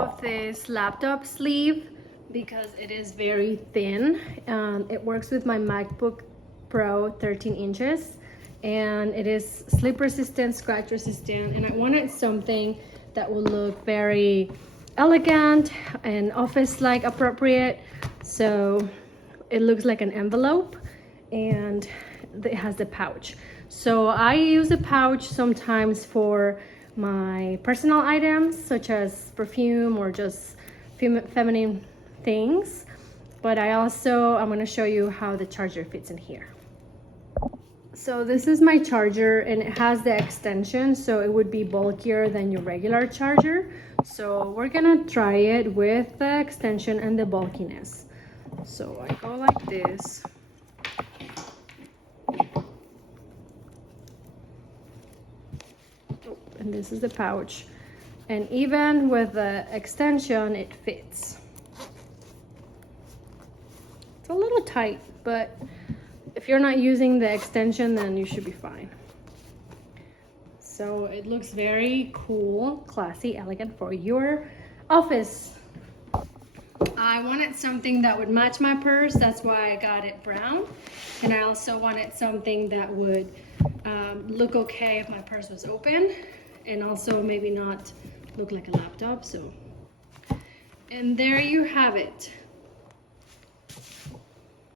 love this laptop sleeve because it is very thin. It works with my MacBook Pro 13 inches and it is slip resistant, scratch resistant, and I wanted something that will look very elegant and office-like appropriate. So it looks like an envelope and it has the pouch. So I use a pouch sometimes for my personal items such as perfume or just feminine things, but I'm going to show you how the charger fits in here. So this is my charger and it has the extension, so it would be bulkier than your regular charger. So we're gonna try it with the extension and the bulkiness. So I go like this. Oh, and this is the pouch. And even with the extension, it fits. It's a little tight, but if you're not using the extension, then you should be fine. So it looks very cool, classy, elegant for your office. I wanted something that would match my purse, that's why I got it brown. And I also wanted something that would look okay if my purse was open, and also maybe not look like a laptop. So, and there you have it.